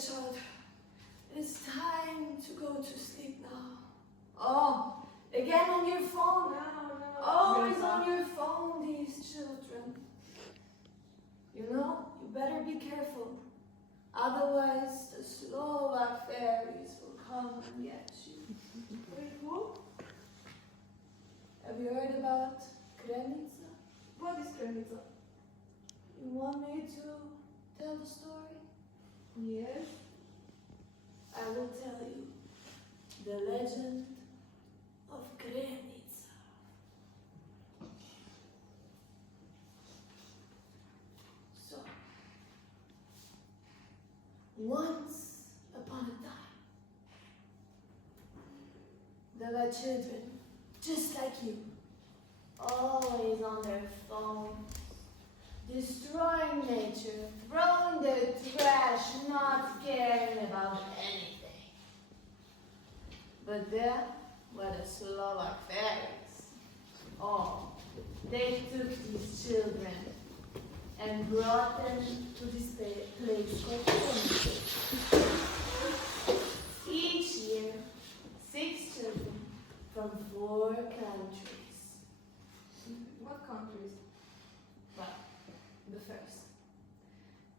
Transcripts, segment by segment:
each other. It's time to go to sleep now. Oh, again on your phone. Always on your phone, these children. You know, you better be careful. Otherwise, the Slovak fairies will come and get you. Wait, who? Have you heard about Krenica? What is Krenica? You want me to tell the story? Yes. I will tell you the legend of Krenica. So, once upon a time, there were children just like you, always on their phones, destroying nature, throwing their trash, not caring about anything. But there were the Slovak fairies. Oh, they took these children and brought them to this place called Theatrical. Each year, 6 children from 4 countries. What countries? Well, the first,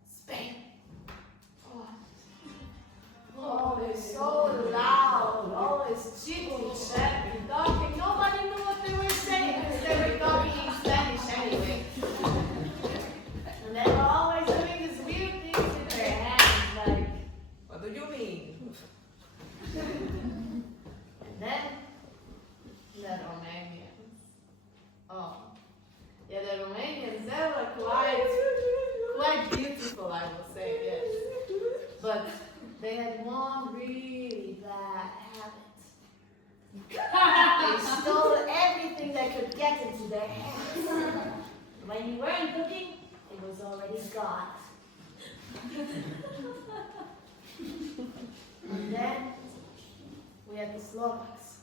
Spain. Oh, they're so loud, always chitty-chatting, talking. Nobody knew what they were saying because they were talking in Spanish anyway. And they were always doing these weird things with their hands, like, What do you mean? and then the Romanians. Oh, yeah, the Romanians, they were quite beautiful, I will say, yes. But they had one really bad habit. They stole everything they could get into their hands. When you weren't looking, it was already gone. And then we had the Slovaks.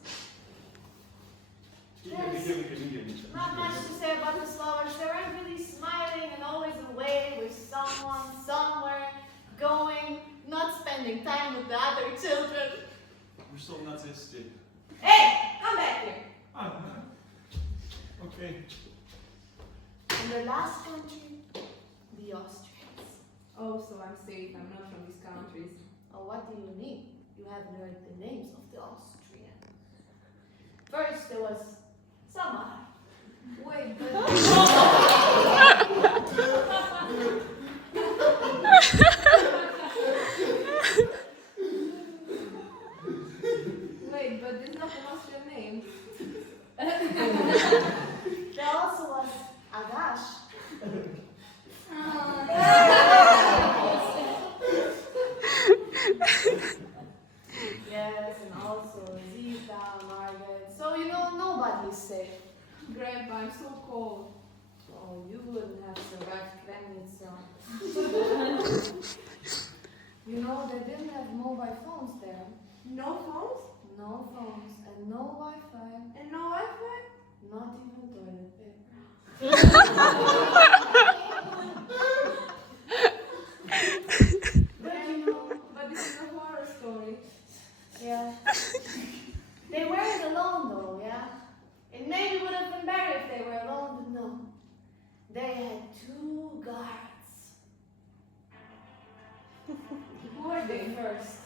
There's not much to say about the Slovaks. They weren't really smiling and always away with someone, somewhere, going, not spending time with the other children. We're so nazistic. Hey, come back here. Ah, okay. And the last country, the Austrians. Oh, so I'm safe. I'm not from these countries. Oh, what do you mean? You haven't heard the names of the Austrians. First, there was Samar. Wait, but wait, but this is not an Austrian name. There also was Agash. Yes, and also Zita, Margaret. So, you know, nobody's safe. Grandpa, I'm so cold. Oh, you wouldn't have survived Krenica. You know, they didn't have mobile phones there. No phones? No phones and no Wi-Fi. And no Wi-Fi? Not even toilet paper. But you know, But this is a horror story. yeah. They weren't alone though, yeah? It maybe would have been better if they were alone, but no. They had 2 guards. Who are they first?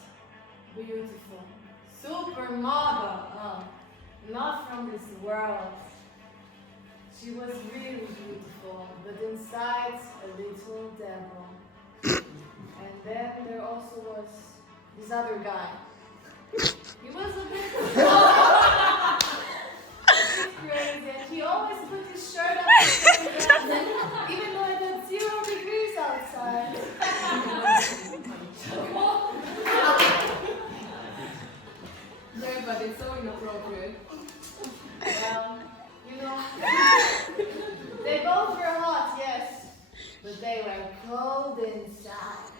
Beautiful. Supermodel. Oh, not from this world. She was really beautiful, but inside a little devil. And then there also was this other guy. He was a bit crazy, and he always put his shirt up his sleeves, even though it had 0 degrees outside. Grandpa, it's so inappropriate. Well, you know, they both were hot, yes, but they were cold inside.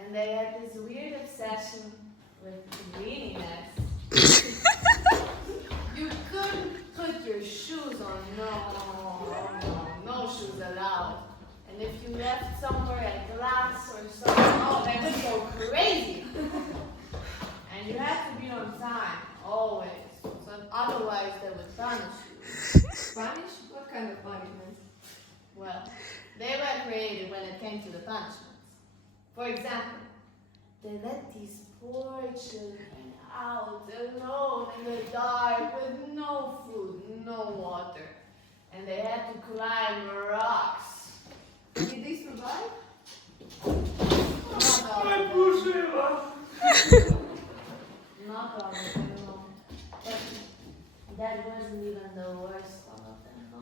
And they had this weird obsession with greeniness. You couldn't put your shoes on, no shoes allowed. And if you left somewhere a glass or something, oh, they would go came to the punishments. For example, they let these poor children out alone in the dark with no food, no water, and they had to climb rocks. Did they survive? Not all Ai, of them. puxa, Not all of them, no. But that wasn't even the worst one of them, no.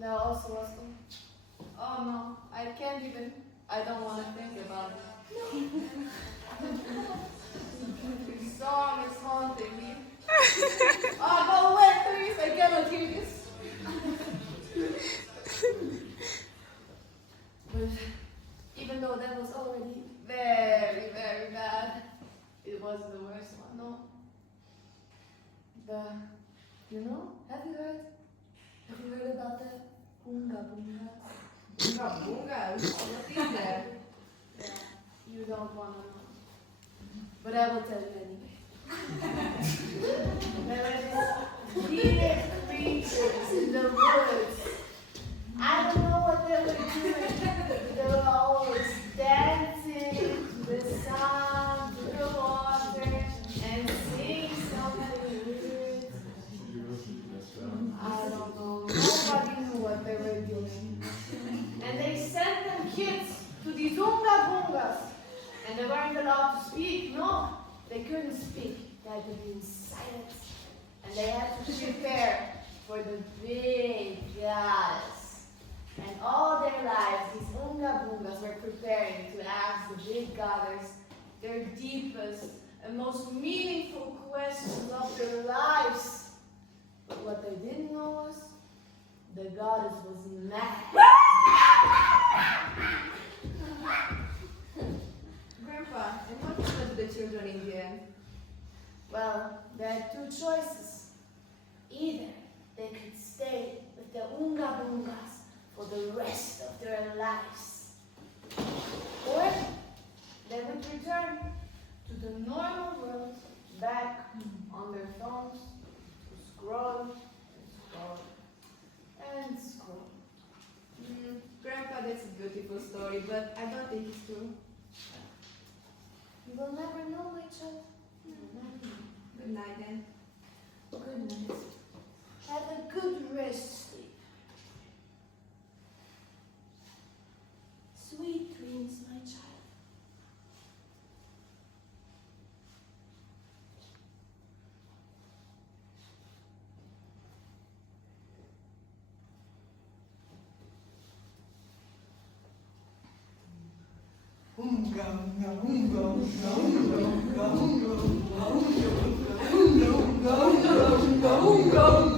There also was some. Oh no, I can't even. I don't want to think about it. This song is haunting me. Oh, go away, please. I cannot hear this. But even though that was already very, very bad, it was the worst one, no? Have you heard about the Bunga Bungas? Bunga bunga. What is that? Yeah, you don't want to know. But I will tell you anyway. There were these weird creatures in the woods. I don't know what they were doing. They were always dancing to the sound, to the water, and singing something weird. I don't know. Nobody knew what they were doing. And they sent them kids to these Unga Bungas. And they weren't allowed to speak, no. They couldn't speak. They had to be in silence. And they had to prepare for the big goddess. And all their lives, these Unga Bungas were preparing to ask the big goddess their deepest and most meaningful questions of their lives. But what they didn't know was the goddess was mad. Grandpa, and what happened to the children in the end? Well, they had two choices. Either they could stay with the Unga Bungas for the rest of their lives, or they would return to the normal world, back on their phones, to scroll and scroll and scroll. Grandpa, that's a beautiful story, but I don't think it's true. You will never know, my child. You will never know. Good night then. Good night. Have a good rest sleep. Sweet dreams, my child. Unga, unga, unga, unga, unga, unga, unga, unga, unga, unga, unga, unga, unga, unga, unga,